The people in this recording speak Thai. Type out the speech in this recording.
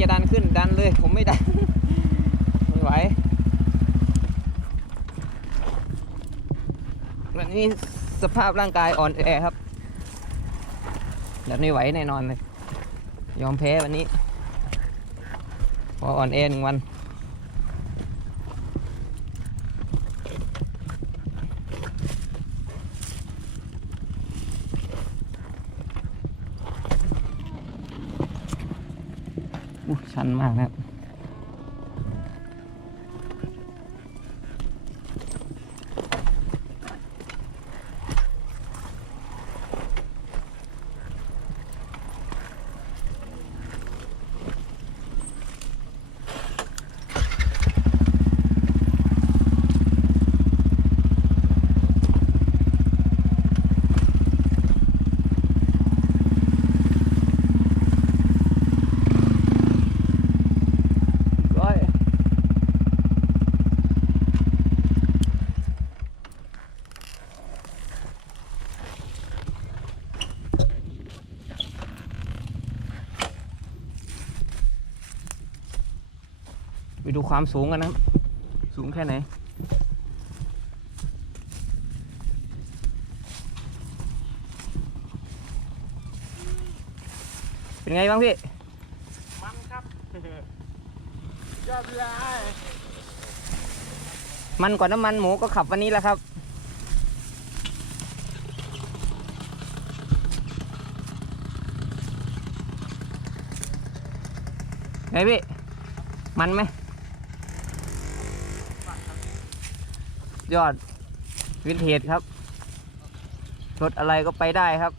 จะดันขึ้นดันเลย ผมไม่ดัน ไม่ไหววันนี้สภาพร่างกายอ่อนแอครับแบบไม่ไหวแน่นอนเลย ยอมแพ้วันนี้พออ่อนแอหนึ่งวัน ชันมากนะครับ ร้อย ไปดูความสูงกันนะครับ สูงแค่ไหน เป็นไงบ้างพี่ มันครับ ยอดเลยมันกว่าน้ำมันหมูก็ขับวันนี้แหละครับไงพี่ มันไหม ยอดวินเทจครับรถอะไรก็ไปได้ครับ